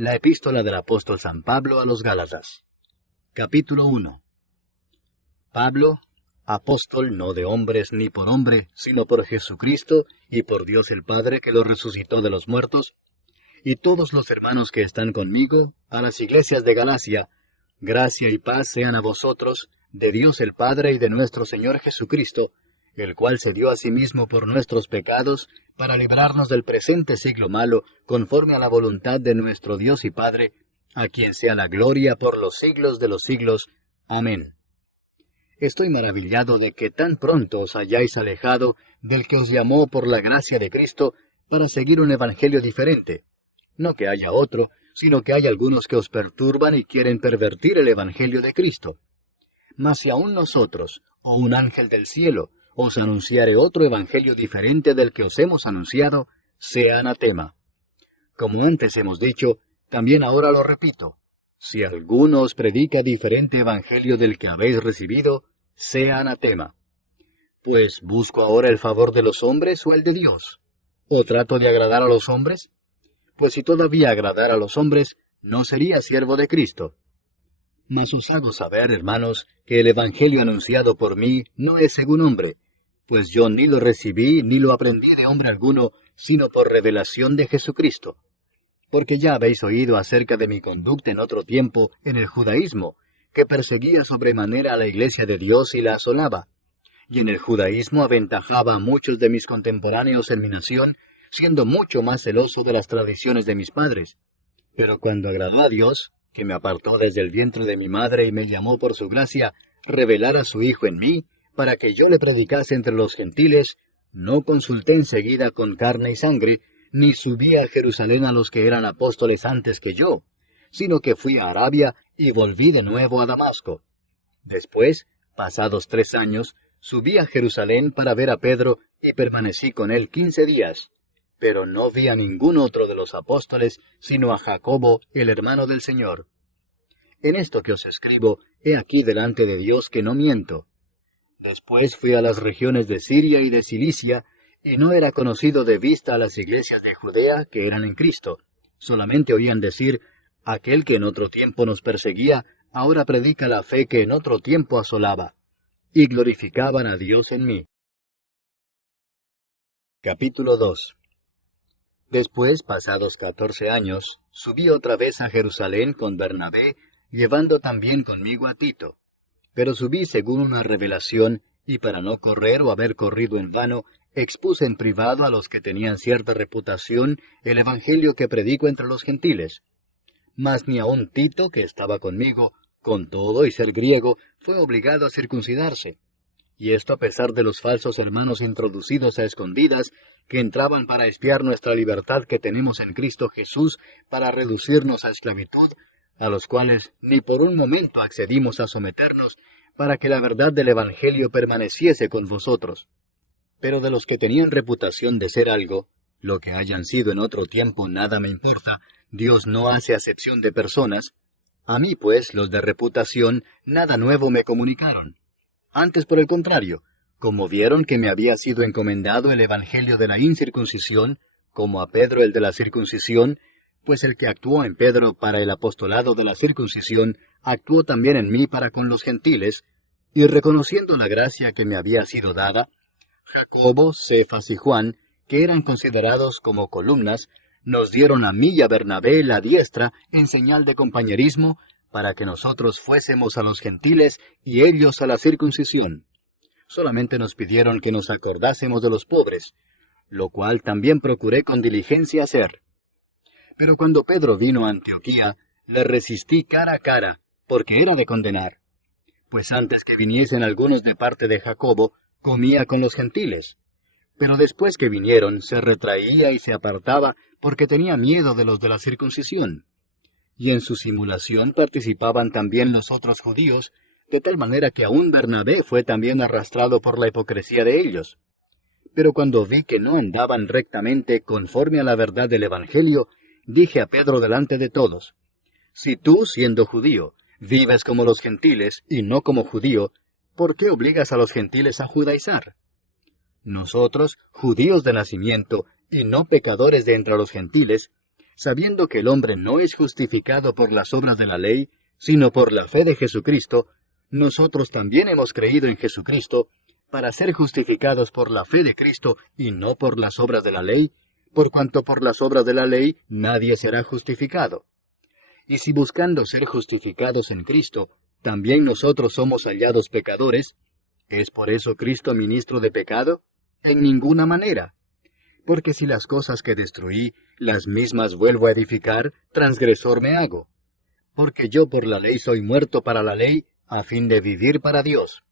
La epístola del apóstol San Pablo a los Gálatas. Capítulo 1. Pablo, apóstol no de hombres ni por hombre, sino por Jesucristo y por Dios el Padre que lo resucitó de los muertos, y todos los hermanos que están conmigo, a las iglesias de Galacia, gracia y paz sean a vosotros, de Dios el Padre y de nuestro Señor Jesucristo, el cual se dio a sí mismo por nuestros pecados, para librarnos del presente siglo malo, conforme a la voluntad de nuestro Dios y Padre, a quien sea la gloria por los siglos de los siglos. Amén. Estoy maravillado de que tan pronto os hayáis alejado del que os llamó por la gracia de Cristo para seguir un evangelio diferente. No que haya otro, sino que hay algunos que os perturban y quieren pervertir el evangelio de Cristo. Mas si aún nosotros, o un ángel del cielo, os anunciare otro evangelio diferente del que os hemos anunciado, sea anatema. Como antes hemos dicho, también ahora lo repito. Si alguno os predica diferente evangelio del que habéis recibido, sea anatema. Pues, ¿busco ahora el favor de los hombres o el de Dios? ¿O trato de agradar a los hombres? Pues si todavía agradara a los hombres, no sería siervo de Cristo. Mas os hago saber, hermanos, que el evangelio anunciado por mí no es según hombre, pues yo ni lo recibí ni lo aprendí de hombre alguno, sino por revelación de Jesucristo. Porque ya habéis oído acerca de mi conducta en otro tiempo en el judaísmo, que perseguía sobremanera a la iglesia de Dios y la asolaba. Y en el judaísmo aventajaba a muchos de mis contemporáneos en mi nación, siendo mucho más celoso de las tradiciones de mis padres. Pero cuando agradó a Dios, que me apartó desde el vientre de mi madre y me llamó por su gracia, revelar a su Hijo en mí, para que yo le predicase entre los gentiles, no consulté enseguida con carne y sangre, ni subí a Jerusalén a los que eran apóstoles antes que yo, sino que fui a Arabia y volví de nuevo a Damasco. Después, pasados 3 años, subí a Jerusalén para ver a Pedro y permanecí con él 15 días. Pero no vi a ningún otro de los apóstoles, sino a Jacobo, el hermano del Señor. En esto que os escribo, he aquí delante de Dios que no miento. Después fui a las regiones de Siria y de Cilicia, y no era conocido de vista a las iglesias de Judea que eran en Cristo. Solamente oían decir, aquel que en otro tiempo nos perseguía, ahora predica la fe que en otro tiempo asolaba. Y glorificaban a Dios en mí. Capítulo 2. Después, pasados 14 años, subí otra vez a Jerusalén con Bernabé, llevando también conmigo a Tito. Pero subí según una revelación, y para no correr o haber corrido en vano, expuse en privado a los que tenían cierta reputación el evangelio que predico entre los gentiles. Mas ni aun Tito, que estaba conmigo, con todo y ser griego, fue obligado a circuncidarse. Y esto a pesar de los falsos hermanos introducidos a escondidas, que entraban para espiar nuestra libertad que tenemos en Cristo Jesús, para reducirnos a esclavitud, a los cuales ni por un momento accedimos a someternos, para que la verdad del Evangelio permaneciese con vosotros. Pero de los que tenían reputación de ser algo, lo que hayan sido en otro tiempo nada me importa, Dios no hace acepción de personas. A mí, pues, los de reputación, nada nuevo me comunicaron. Antes, por el contrario, como vieron que me había sido encomendado el evangelio de la incircuncisión, como a Pedro el de la circuncisión, pues el que actuó en Pedro para el apostolado de la circuncisión, actuó también en mí para con los gentiles, y reconociendo la gracia que me había sido dada, Jacobo, Cefas y Juan, que eran considerados como columnas, nos dieron a mí y a Bernabé la diestra en señal de compañerismo, para que nosotros fuésemos a los gentiles y ellos a la circuncisión. Solamente nos pidieron que nos acordásemos de los pobres, lo cual también procuré con diligencia hacer. Pero cuando Pedro vino a Antioquía, le resistí cara a cara, porque era de condenar. Pues antes que viniesen algunos de parte de Jacobo, comía con los gentiles. Pero después que vinieron, se retraía y se apartaba, porque tenía miedo de los de la circuncisión. Y en su simulación participaban también los otros judíos, de tal manera que aún Bernabé fue también arrastrado por la hipocresía de ellos. Pero cuando vi que no andaban rectamente conforme a la verdad del Evangelio, dije a Pedro delante de todos, si tú, siendo judío, vives como los gentiles y no como judío, ¿por qué obligas a los gentiles a judaizar? Nosotros, judíos de nacimiento y no pecadores de entre los gentiles, sabiendo que el hombre no es justificado por las obras de la ley, sino por la fe de Jesucristo, nosotros también hemos creído en Jesucristo, para ser justificados por la fe de Cristo y no por las obras de la ley, por cuanto por las obras de la ley nadie será justificado. Y si buscando ser justificados en Cristo, también nosotros somos hallados pecadores, ¿es por eso Cristo ministro de pecado? En ninguna manera. Porque si las cosas que destruí, las mismas vuelvo a edificar, transgresor me hago. Porque yo por la ley soy muerto para la ley, a fin de vivir para Dios.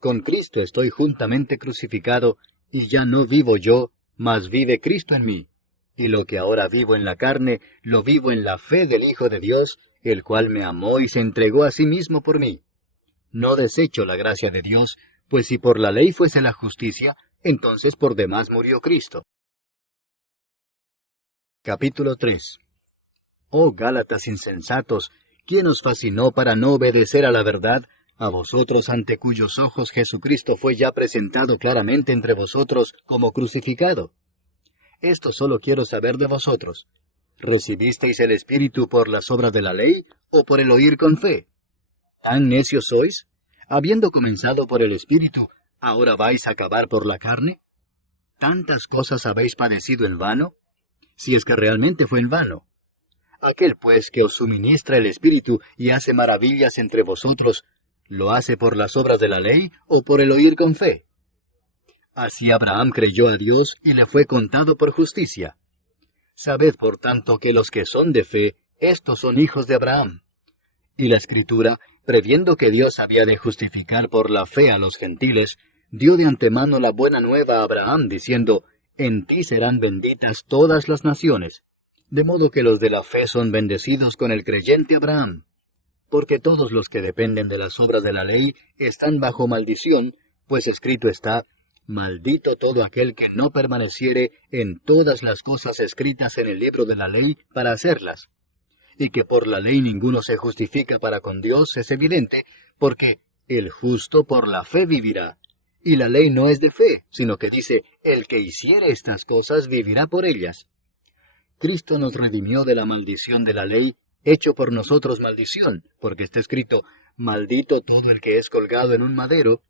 Con Cristo estoy juntamente crucificado, y ya no vivo yo, mas vive Cristo en mí. Y lo que ahora vivo en la carne, lo vivo en la fe del Hijo de Dios, el cual me amó y se entregó a sí mismo por mí. No desecho la gracia de Dios, pues si por la ley fuese la justicia, entonces por demás murió Cristo. Capítulo 3. Oh Gálatas insensatos, ¿quién os fascinó para no obedecer a la verdad, a vosotros ante cuyos ojos Jesucristo fue ya presentado claramente entre vosotros como crucificado? Esto solo quiero saber de vosotros. ¿Recibisteis el Espíritu por las obras de la ley o por el oír con fe? ¿Tan necios sois? Habiendo comenzado por el Espíritu, ¿ahora vais a acabar por la carne? ¿Tantas cosas habéis padecido en vano? Si es que realmente fue en vano. Aquel pues que os suministra el Espíritu y hace maravillas entre vosotros, ¿lo hace por las obras de la ley o por el oír con fe? Así Abraham creyó a Dios y le fue contado por justicia. Sabed por tanto que los que son de fe, estos son hijos de Abraham. Y la Escritura, previendo que Dios había de justificar por la fe a los gentiles, dio de antemano la buena nueva a Abraham, diciendo, en ti serán benditas todas las naciones. De modo que los de la fe son bendecidos con el creyente Abraham. Porque todos los que dependen de las obras de la ley están bajo maldición, pues escrito está, maldito todo aquel que no permaneciere en todas las cosas escritas en el libro de la ley para hacerlas. Y que por la ley ninguno se justifica para con Dios es evidente, porque el justo por la fe vivirá. Y la ley no es de fe, sino que dice, el que hiciere estas cosas vivirá por ellas. Cristo nos redimió de la maldición de la ley, hecho por nosotros maldición, porque está escrito, maldito todo el que es colgado en un madero,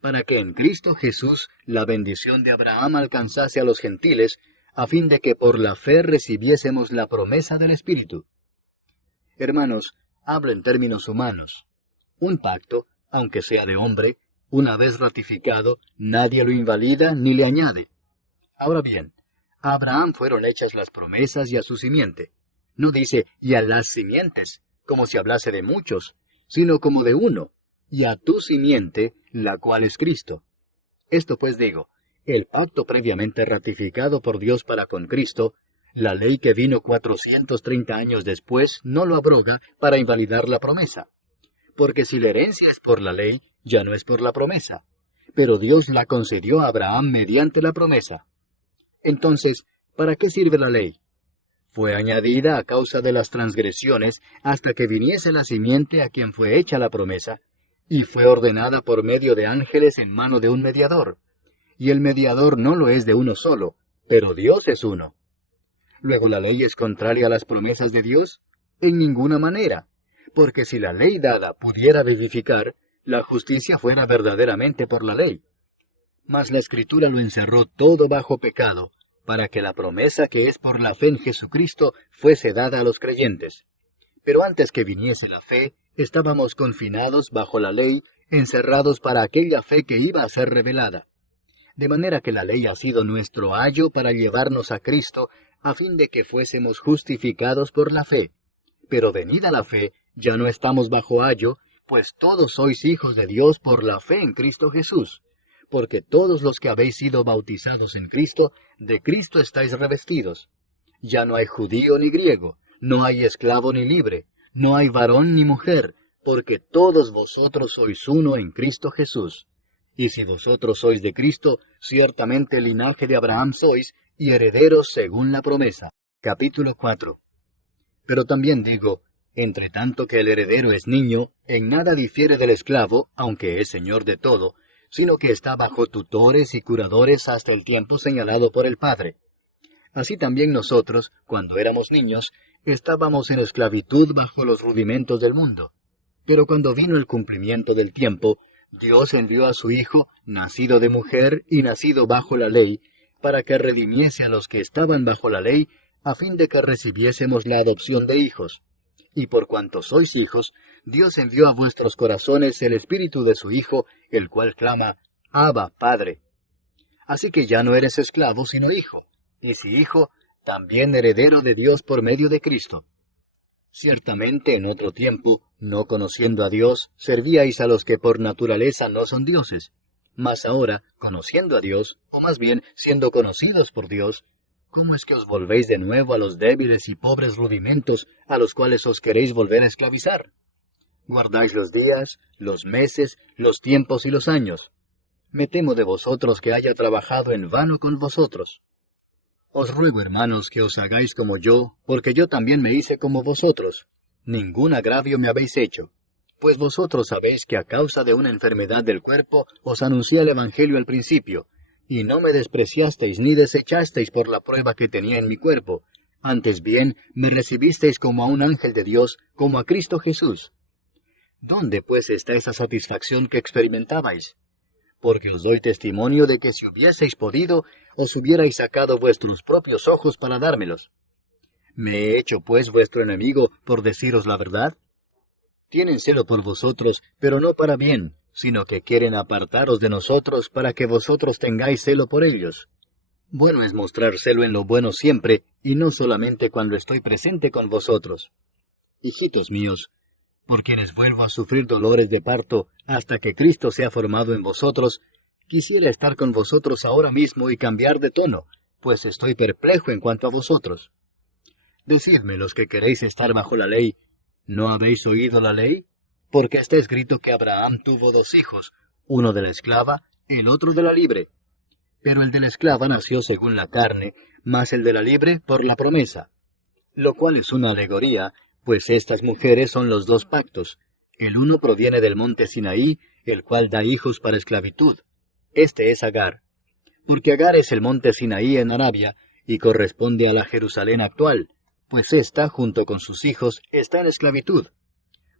para que en Cristo Jesús la bendición de Abraham alcanzase a los gentiles, a fin de que por la fe recibiésemos la promesa del Espíritu. Hermanos, hablo en términos humanos. Un pacto, aunque sea de hombre, una vez ratificado, nadie lo invalida ni le añade. Ahora bien, a Abraham fueron hechas las promesas y a su simiente. No dice, y a las simientes, como si hablase de muchos, sino como de uno, y a tu simiente, la cual es Cristo. Esto pues digo, el pacto previamente ratificado por Dios para con Cristo, la ley que vino 430 años después no lo abroga para invalidar la promesa. Porque si la herencia es por la ley, ya no es por la promesa. Pero Dios la concedió a Abraham mediante la promesa. Entonces, ¿para qué sirve la ley? Fue añadida a causa de las transgresiones hasta que viniese la simiente a quien fue hecha la promesa, y fue ordenada por medio de ángeles en mano de un mediador. Y el mediador no lo es de uno solo, pero Dios es uno. ¿Luego la ley es contraria a las promesas de Dios? En ninguna manera, porque si la ley dada pudiera vivificar, la justicia fuera verdaderamente por la ley. Mas la Escritura lo encerró todo bajo pecado, para que la promesa que es por la fe en Jesucristo fuese dada a los creyentes. Pero antes que viniese la fe, estábamos confinados bajo la ley, encerrados para aquella fe que iba a ser revelada. De manera que la ley ha sido nuestro ayo para llevarnos a Cristo, a fin de que fuésemos justificados por la fe. Pero venida la fe, ya no estamos bajo ayo, pues todos sois hijos de Dios por la fe en Cristo Jesús. Porque todos los que habéis sido bautizados en Cristo, de Cristo estáis revestidos. Ya no hay judío ni griego, no hay esclavo ni libre, no hay varón ni mujer, porque todos vosotros sois uno en Cristo Jesús. Y si vosotros sois de Cristo, ciertamente linaje de Abraham sois, y herederos según la promesa. Capítulo 4. Pero también digo, entre tanto que el heredero es niño, en nada difiere del esclavo, aunque es señor de todo, sino que está bajo tutores y curadores hasta el tiempo señalado por el Padre. Así también nosotros, cuando éramos niños, estábamos en esclavitud bajo los rudimentos del mundo. Pero cuando vino el cumplimiento del tiempo, Dios envió a su Hijo, nacido de mujer y nacido bajo la ley, para que redimiese a los que estaban bajo la ley, a fin de que recibiésemos la adopción de hijos. Y por cuanto sois hijos, Dios envió a vuestros corazones el Espíritu de su Hijo, el cual clama, Abba, Padre. Así que ya no eres esclavo, sino hijo, y si hijo, también heredero de Dios por medio de Cristo. Ciertamente en otro tiempo, no conociendo a Dios, servíais a los que por naturaleza no son dioses. Mas ahora, conociendo a Dios, o más bien siendo conocidos por Dios, ¿cómo es que os volvéis de nuevo a los débiles y pobres rudimentos a los cuales os queréis volver a esclavizar? Guardáis los días, los meses, los tiempos y los años. Me temo de vosotros que haya trabajado en vano con vosotros. Os ruego, hermanos, que os hagáis como yo, porque yo también me hice como vosotros. Ningún agravio me habéis hecho. Pues vosotros sabéis que a causa de una enfermedad del cuerpo os anuncié el Evangelio al principio, y no me despreciasteis ni desechasteis por la prueba que tenía en mi cuerpo. Antes bien, me recibisteis como a un ángel de Dios, como a Cristo Jesús. ¿Dónde pues está esa satisfacción que experimentabais? Porque os doy testimonio de que si hubieseis podido, os hubierais sacado vuestros propios ojos para dármelos. ¿Me he hecho pues vuestro enemigo por deciros la verdad? Tienen celo por vosotros, pero no para bien, sino que quieren apartaros de nosotros para que vosotros tengáis celo por ellos. Bueno es mostrar celo en lo bueno siempre, y no solamente cuando estoy presente con vosotros. Hijitos míos, por quienes vuelvo a sufrir dolores de parto hasta que Cristo sea formado en vosotros, quisiera estar con vosotros ahora mismo y cambiar de tono, pues estoy perplejo en cuanto a vosotros. Decidme los que queréis estar bajo la ley, ¿no habéis oído la ley? Porque está escrito que Abraham tuvo 2 hijos, uno de la esclava y el otro de la libre. Pero el de la esclava nació según la carne, mas el de la libre por la promesa. Lo cual es una alegoría, pues estas mujeres son los 2 pactos. El uno proviene del monte Sinaí, el cual da hijos para esclavitud. Este es Agar. Porque Agar es el monte Sinaí en Arabia, y corresponde a la Jerusalén actual, pues ésta, junto con sus hijos, está en esclavitud.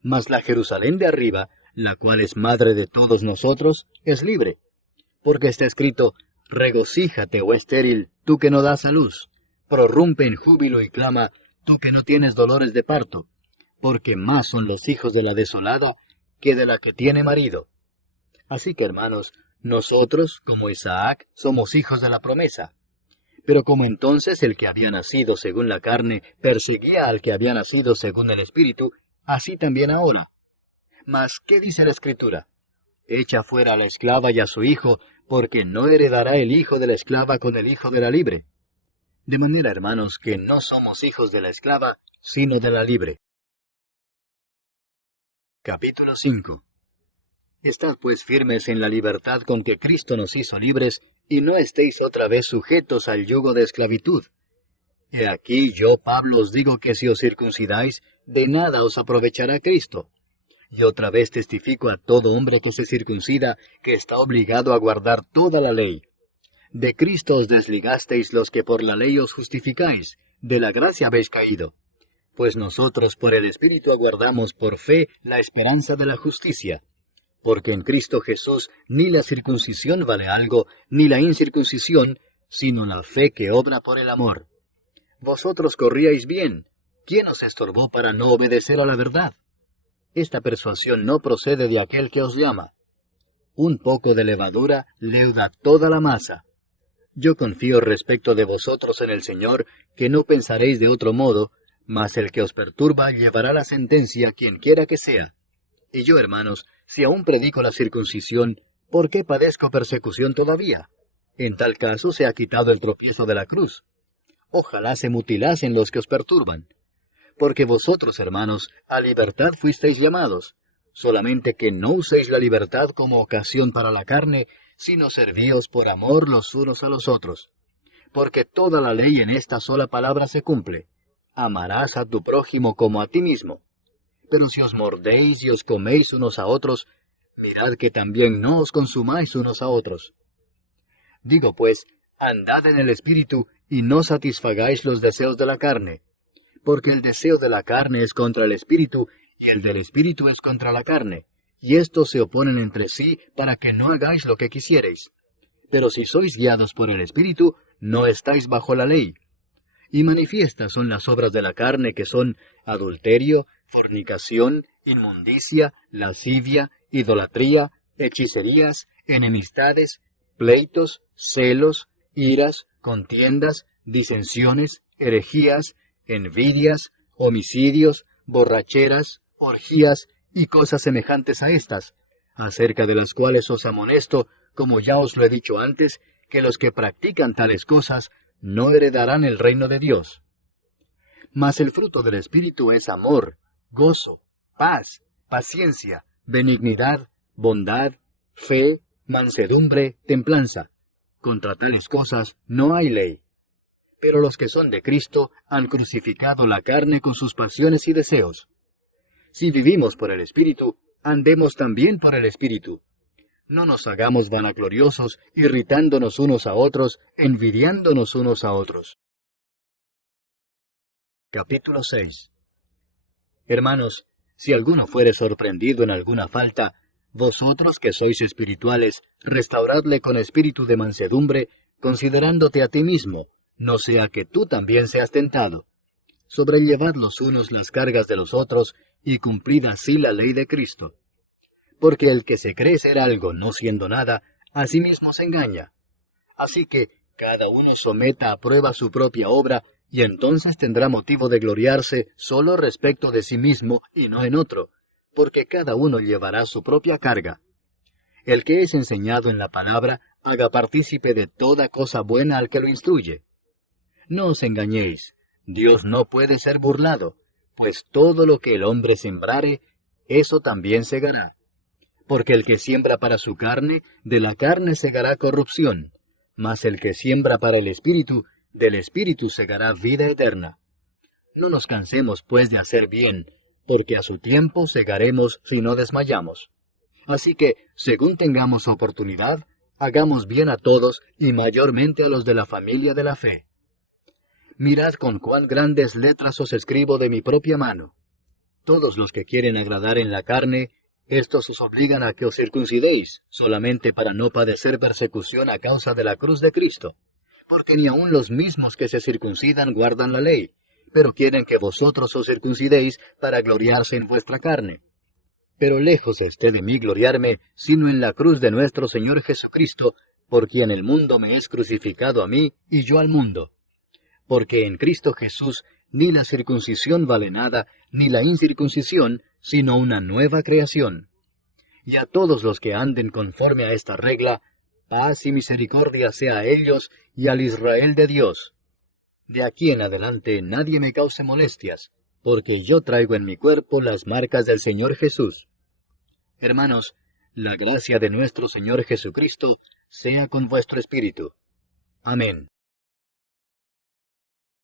Mas la Jerusalén de arriba, la cual es madre de todos nosotros, es libre. Porque está escrito, regocíjate, oh estéril, tú que no das a luz. Prorrumpe en júbilo y clama, tú que no tienes dolores de parto, porque más son los hijos de la desolada que de la que tiene marido. Así que, hermanos, nosotros, como Isaac, somos hijos de la promesa. Pero como entonces el que había nacido según la carne perseguía al que había nacido según el Espíritu, así también ahora. Mas, ¿qué dice la Escritura? Echa fuera a la esclava y a su hijo, porque no heredará el hijo de la esclava con el hijo de la libre. De manera, hermanos, que no somos hijos de la esclava, sino de la libre. Capítulo 5. Estad pues firmes en la libertad con que Cristo nos hizo libres, y no estéis otra vez sujetos al yugo de esclavitud. He aquí yo, Pablo, os digo que si os circuncidáis, de nada os aprovechará Cristo. Y otra vez testifico a todo hombre que se circuncida, que está obligado a guardar toda la ley. De Cristo os desligasteis los que por la ley os justificáis, de la gracia habéis caído. Pues nosotros por el Espíritu aguardamos por fe la esperanza de la justicia. Porque en Cristo Jesús ni la circuncisión vale algo, ni la incircuncisión, sino la fe que obra por el amor. Vosotros corríais bien. ¿Quién os estorbó para no obedecer a la verdad? Esta persuasión no procede de aquel que os llama. Un poco de levadura leuda toda la masa. Yo confío respecto de vosotros en el Señor, que no pensaréis de otro modo, mas el que os perturba llevará la sentencia quien quiera que sea. Y yo, hermanos, si aún predico la circuncisión, ¿por qué padezco persecución todavía? En tal caso se ha quitado el tropiezo de la cruz. Ojalá se mutilasen los que os perturban. Porque vosotros, hermanos, a libertad fuisteis llamados, solamente que no uséis la libertad como ocasión para la carne, sino servíos por amor los unos a los otros. Porque toda la ley en esta sola palabra se cumple: amarás a tu prójimo como a ti mismo. Pero si os mordéis y os coméis unos a otros, mirad que también no os consumáis unos a otros. Digo pues, andad en el Espíritu, y no satisfagáis los deseos de la carne, porque el deseo de la carne es contra el espíritu, y el del espíritu es contra la carne, y estos se oponen entre sí para que no hagáis lo que quisiereis. Pero si sois guiados por el espíritu, no estáis bajo la ley. Y manifiestas son las obras de la carne, que son adulterio, fornicación, inmundicia, lascivia, idolatría, hechicerías, enemistades, pleitos, celos, iras, contiendas, disensiones, herejías, envidias, homicidios, borracheras, orgías y cosas semejantes a estas, acerca de las cuales os amonesto, como ya os lo he dicho antes, que los que practican tales cosas no heredarán el reino de Dios. Mas el fruto del Espíritu es amor, gozo, paz, paciencia, benignidad, bondad, fe, mansedumbre, templanza. Contra tales cosas no hay ley. Pero los que son de Cristo han crucificado la carne con sus pasiones y deseos. Si vivimos por el Espíritu, andemos también por el Espíritu. No nos hagamos vanagloriosos, irritándonos unos a otros, envidiándonos unos a otros. Capítulo 6. Hermanos, si alguno fuere sorprendido en alguna falta, vosotros que sois espirituales, restauradle con espíritu de mansedumbre, considerándote a ti mismo, no sea que tú también seas tentado. Sobrellevad los unos las cargas de los otros, y cumplid así la ley de Cristo. Porque el que se cree ser algo no siendo nada, a sí mismo se engaña. Así que cada uno someta a prueba su propia obra, y entonces tendrá motivo de gloriarse solo respecto de sí mismo y no en otro, porque cada uno llevará su propia carga. El que es enseñado en la palabra, haga partícipe de toda cosa buena al que lo instruye. No os engañéis, Dios no puede ser burlado, pues todo lo que el hombre sembrare, eso también segará. Porque el que siembra para su carne, de la carne segará corrupción, mas el que siembra para el Espíritu, del Espíritu segará vida eterna. No nos cansemos, pues, de hacer bien, porque a su tiempo segaremos si no desmayamos. Así que, según tengamos oportunidad, hagamos bien a todos, y mayormente a los de la familia de la fe. Mirad con cuán grandes letras os escribo de mi propia mano. Todos los que quieren agradar en la carne, estos os obligan a que os circuncidéis, solamente para no padecer persecución a causa de la cruz de Cristo. Porque ni aun los mismos que se circuncidan guardan la ley, pero quieren que vosotros os circuncidéis para gloriarse en vuestra carne. Pero lejos esté de mí gloriarme, sino en la cruz de nuestro Señor Jesucristo, por quien el mundo me es crucificado a mí y yo al mundo. Porque en Cristo Jesús ni la circuncisión vale nada, ni la incircuncisión, sino una nueva creación. Y a todos los que anden conforme a esta regla, paz y misericordia sea a ellos y al Israel de Dios. De aquí en adelante nadie me cause molestias, porque yo traigo en mi cuerpo las marcas del Señor Jesús. Hermanos, la gracia de nuestro Señor Jesucristo sea con vuestro espíritu. Amén.